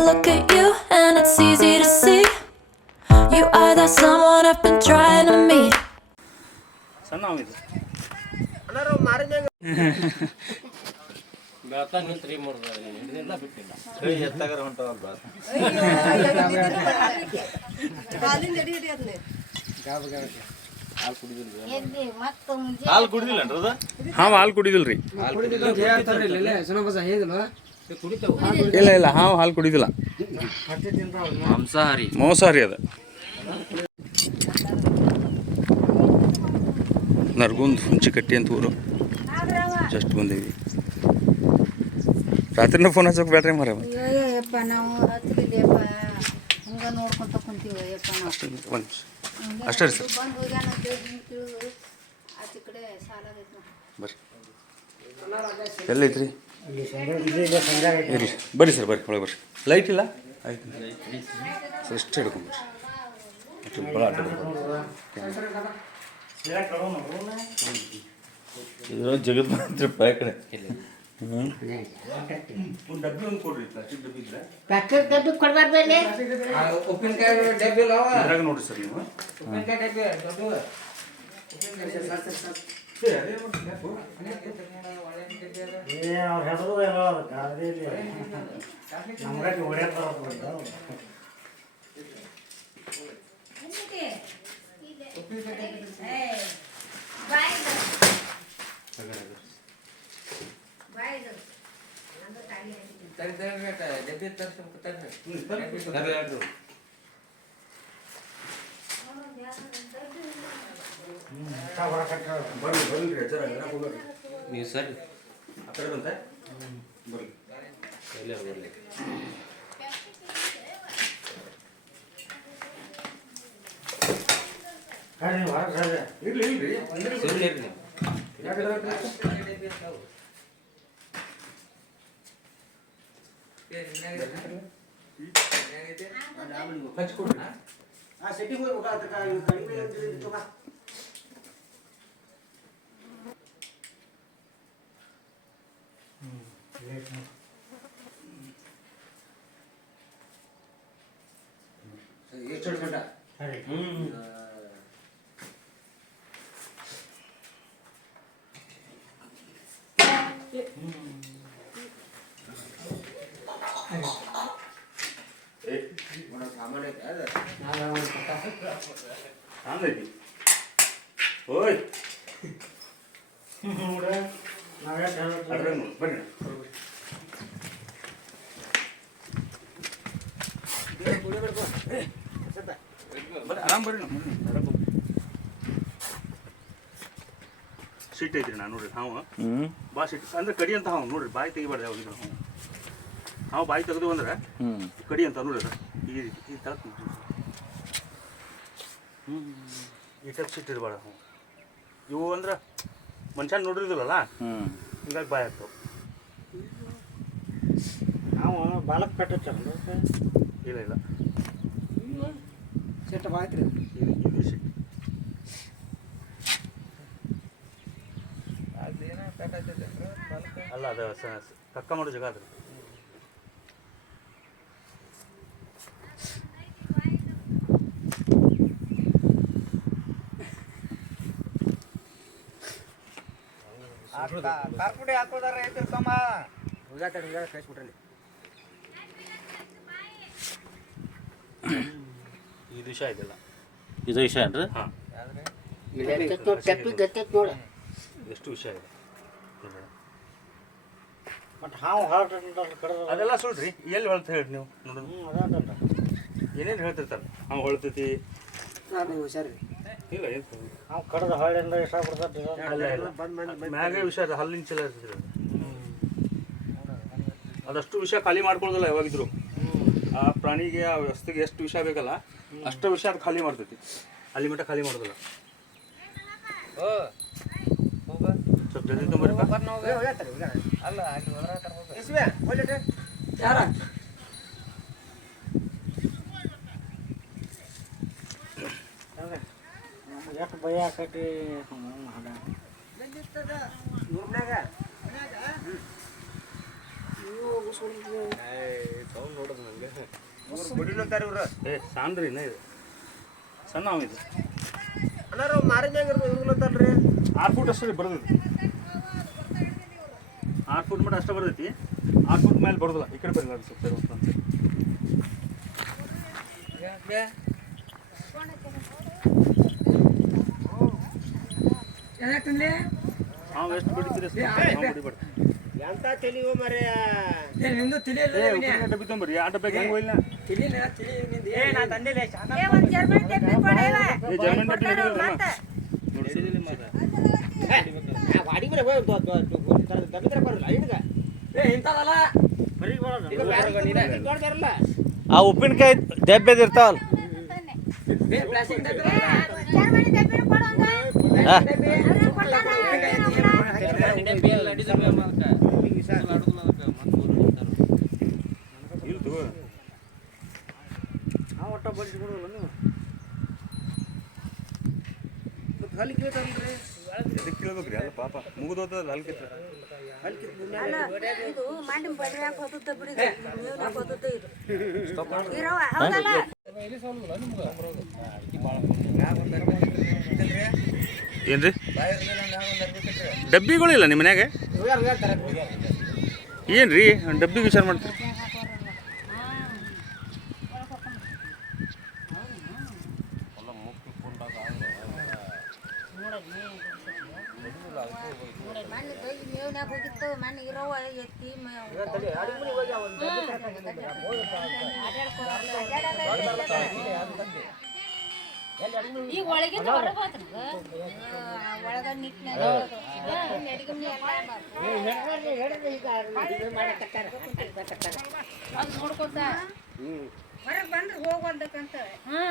look at you and it's easy to see. You are that someone I've been trying to meet. ಸಣ್ಣ ಅವಿದು ಬೆಳ್ತಾನ ನಿಂತ್ರಿ ಮೂರು ಹಿಡಿದಿಲ್ಲ ಬಿಟ್ಟಿಲ್ಲ ಎತ್ತಾಗರ ಹೊಂಟವಲ್ಲ ಹಾಲು ಕುಡಿದಿಲ್ಲ ಅದು ಹಾವು ಹಾಲು ಕುಡಿದಿಲ್ರಿ ಕುಡಿತೇವು ಇಲ್ಲ ಇಲ್ಲ ಇಲ್ಲ ಹಾವು ಹಾಲು ಕುಡಿದಿಲ್ಲ. ಮಾಂಸಾಹಾರಿ. ಮಾಂಸಾಹಾರಿ ಅದ. ಹುಂಚಿ ಹುಂಚಿಕಟ್ಟಿ ಅಂತ ಊರು. ಜಸ್ಟ್ ಬಂದೀವಿ ರಾತ್ರಿನ ಫೋನ್ ಹಚ್ಚೋಕೆ ಬೇಡ್ರಿ ಮರ ಯಪ್ಪ ನಾವು ಹತ್ತಿರಲಿಲ್ಲಪ್ಪ ಹಂಗ ನೋಡ್ಕೊಂತ ಕುಂತೀವಿ ಅಯ್ಯಪ್ಪ ನಾವು. ಒಂದು ಅಷ್ಟೇ ರೀ ಸರ್. ಬಂದು ಹೋಗ್ಯಾನ ಬರ್ರಿ. ಎಲ್ಲೈತ್ರಿ ಇರ್ಲಿ ಬರ್ರಿ ಸರ್ ಬರ್ರಿ ಒಳಗೆ ಬರ್ರಿ. ಲೈಟ್ ಇಲ್ಲ? ಆಯ್ತು. ಸರ್ ಎಷ್ಟು ಹಿಡ್ಕೊಂಬರ್ರಿ ಅಷ್ಟು ಭಾಳ ಅಡ್ಡ ಇದ್ರ ಜಗದ್ ಕಡೆ. ಒಂದು ಡಬ್ಬಿ ಡಬ್ಬಿ ಇದ್ರೆ. ಪ್ಯಾಕೆಟ್ ಡಬ್ಬಿ ಕೊಡ್ಬಾರ್ದು ಇಲ್ಲಿ ಉಪ್ಪಿನಕಾಯಿ ಡಬ್ಬಿ ಇಲ್ಲವ ಅದ್ರಾಗ ನೋಡ್ರಿ ಸರ್ ನೀವು ಉಪ್ಪಿನಕಾಯಿ ಡಬ್ಬಿ ದೊಡ್ಡವ ಡಬ್ಬಿ ತರ್ಸ್ಬೇಕು ತರ್ರಿ ಬರ್ರಿ ಬರ್ರಿ ಜರ ಎಲ್ಲ ಹೋಗ್ರಿ ನೀವು ಸರಿ ಆ ಕಡೆ ಬಂತೆ ಬರ್ರಿ ಎಲ್ಲೇ ಬರಲಿ ಇರ್ಲಿ ಇಲ್ರಿ ಸುಮ್ಮನೆ ಇರ್ಲಿ ಹಚ್ಕೊಡ್ರಿ ಎಷ್ಟು ಗಂಟ ಸಾಮಾನ್ಯ ಐತೆ ಅದು ಚಂದ ಐತಿ ಓಯ್ ಅದ್ರಾಗ ನೋಡಿ ಆರಾಮ್ ಬರ್ರಿ ನಾವು. ಸಿಟ್ ಐತ್ರಿ ನಾನು ನೋಡ್ರಿ ಹಾವು. ಬಾ ಸಿಟ್. ಅಂದ್ರೆ ಕಡಿ ಅಂತ ಹಾವು ನೋಡ್ರಿ ಬಾಯಿ ತೆಗಿಬಾರ್ದು ಯಾವ ಹಾವು. ಹಾವು ಬಾಯಿ ತೆಗೆದು ಅಂದ್ರೆ ಕಡಿ ಅಂತ ನೋಡ್ರಿ ಈ ಈ ಥರ ಹ್ಞೂ ಈ ಟೈಪ್ ಸಿಟ್ ಇರಬಾರ್ದು ಹಾವು. ಇವು ಅಂದ್ರೆ ಮನುಷ್ಯನ ನೋಡಿರ್ದಿಲ್ಲಲ್ಲ ಹ್ಞೂ ಹಿಂಗಾಗಿ ಬಾಯಿ ಆಯ್ತು. ನಾವು ಬಾಲಕ್ ಪೆಟ್ಟ ಇಲ್ಲ ಇಲ್ಲ. ಸೆಟ್ ಬಾಯ್ತ್ರಿ ಇದು ಸೆಟ್ ಅಲ್ಲ ಅದು ಕಕ್ಕ ಮಾಡೋ ಜಾಗ ಅದ್ರಿ ಕಾರ್ಪುಡಿ ಹಾಕೋದಾರ ಕಳಿಸ್ಬಿಟ್ರಲ್ಲಿ. ಈ ವಿಷಯ ಇದೆಲ್ಲ ಇದು ವಿಷಯ ಏನ್ರಿ? ಹಾಂ. ಎಷ್ಟು ವಿಷಯ ಇದೆ? ಇದೆ. ಬಟ್ ಹಾವು ಹಾರ್ಟ್ ಕಡದ ಅದೆಲ್ಲ ಸುಳ್ರಿ. ಎಲ್ಲಿ ಹೇಳ್ತ ಹೇಳಿ ನೀವು? ನೋಡೋಣ ಹ್ಞೂ ಏನೇನು ಹೇಳ್ತಿರ್ತಾರೆ? ಹಾವು ಹೊಳ್ತೈತಿ ನಾನು ಹುಷಾರಿ ಇಲ್ಲ ಏನು ಹಾವು ಕಡದ ಹಳ್ಳಿಯಿಂದ ಇಷ್ಟ ಬಿಡ್ತೈತಿ ಮ್ಯಾಗ ವಿಷಯ ಅದು ಹಲ್ಲಿನ ಚಲ ಅದಷ್ಟು ವಿಷ ಖಾಲಿ ಮಾಡ್ಕೊಳ್ಳೋದಿಲ್ಲ ಯಾವಾಗಿದ್ರು. ಆ ಪ್ರಾಣಿಗೆ ಆ ವ್ಯವಸ್ಥೆಗೆ ಎಷ್ಟು ವಿಷ ಬೇಕಲ್ಲ ಅಷ್ಟು ವಿಷ ಅದು ಖಾಲಿ ಮಾಡ್ತೈತಿ. ಅಲ್ಲಿ ಮಟ್ಟ ಖಾಲಿ ಮಾಡೋದಿಲ್ಲ. ಸ್ವಲ್ಪ ಜಲ್ದಿ ತೊಂಬರಿಪ್ಪ ಅಲ್ಲ ಯಾರ? ಭಯ ಆಕೈತಿ ನೂರ್ನಾಗ ನೋಡೋದು ನನಗೆ ಹೊಡಿಲತ್ತಾರ ಇವ್ರು ಏ ಸಾಂದ್ರಿ ಇನ್ನ ಇದು. ಸಣ್ಣ ಅವ ಇದು. ಅಣ್ಣಾರ ಇರೋದು ಮ್ಯಾಗ ಇರ್ಲತ್ತಲ್ರಿ ಆರು ಫುಟ್ ಅಷ್ಟೇ ಬರ್ತೈತಿ ಆರು ಫುಟ್ ಮಟ್ಟ ಅಷ್ಟೇ ಬರ್ತೈತಿ. ಆರು ಫುಟ್ ಮೇಲೆ ಬರೋದಿಲ್ಲ. ಈ ಕಡೆ ಬರಲ್ಲ ಸ್ವಲ್ಪ ಇರುವಂತ ಅನ್ಸುತ್ತೆ. ನಾವು ಎಷ್ಟು ಬಿಡ್ತೀರಿ ಅಷ್ಟು ನಾವು ಬಿಡಿಬಾರ್ದು. ಎಂತ ತಲಿಯೋ ಮರೆ? ನಿಂದು ತಿಳಿಯಲ್ಲ ಏ ಆ ಹೆಂಗೆ ಏ ನಾ ತಂದಿಲ್ಲ ಏ ಜರ್ಮನ್ ಹೋಗಿ ದಬ್ಬಿ ತರ ಬರಲ್ಲ ಹಿಂಗ ಏ ಆ ಉಪ್ಪಿನಕಾಯಿ ದೆಬ್ಬೆದು ಇರ್ತಾವಲ್ಲ ಏ ಪ್ಲಾಸ್ಟಿಕ್ ಡಬ್ಬಿ ಹಾ ಇಲ್ಲ ತಗೋ ನಾವು ಒಟ್ಟ ಬಡಿಸ್ಬಿಡೋಲ್ಲ ನೀವು ಹಲ್ಲಿ ಕೇಳ್ತಾರಲ್ರಿ ಎದಕ್ಕೆ ಕೇಳ್ಬೇಕ್ರಿ ಅಲ್ಲ ಪಾಪ ಮೇವ್ನ್ಯಾಕ ಹೋದದ್ದ ಇದು ಇರವ ಹೌದಲ್ಲ ಏನ್ರಿ? ಡಬ್ಬಿಗಳಿಲ್ಲ ನಿಮ್ಮ ಮನ್ಯಾಗ? ಏನ್ರಿ? ಡಬ್ಬಿ ವಿಚಾರ ಮಾಡ್ತೀರಿ? ಈಗ ಒಳಗಿಂದ ಹೊರಗೆ ಒಳಗ ನಿಟ್ಟಿನಾಗ ಅದು ನೋಡ್ಕೊತ ಹೊರಗೆ ಬಂದ್ರೆ ಹೋಗ್ವಲ್ದಕ್ಕಂತ ಹಾ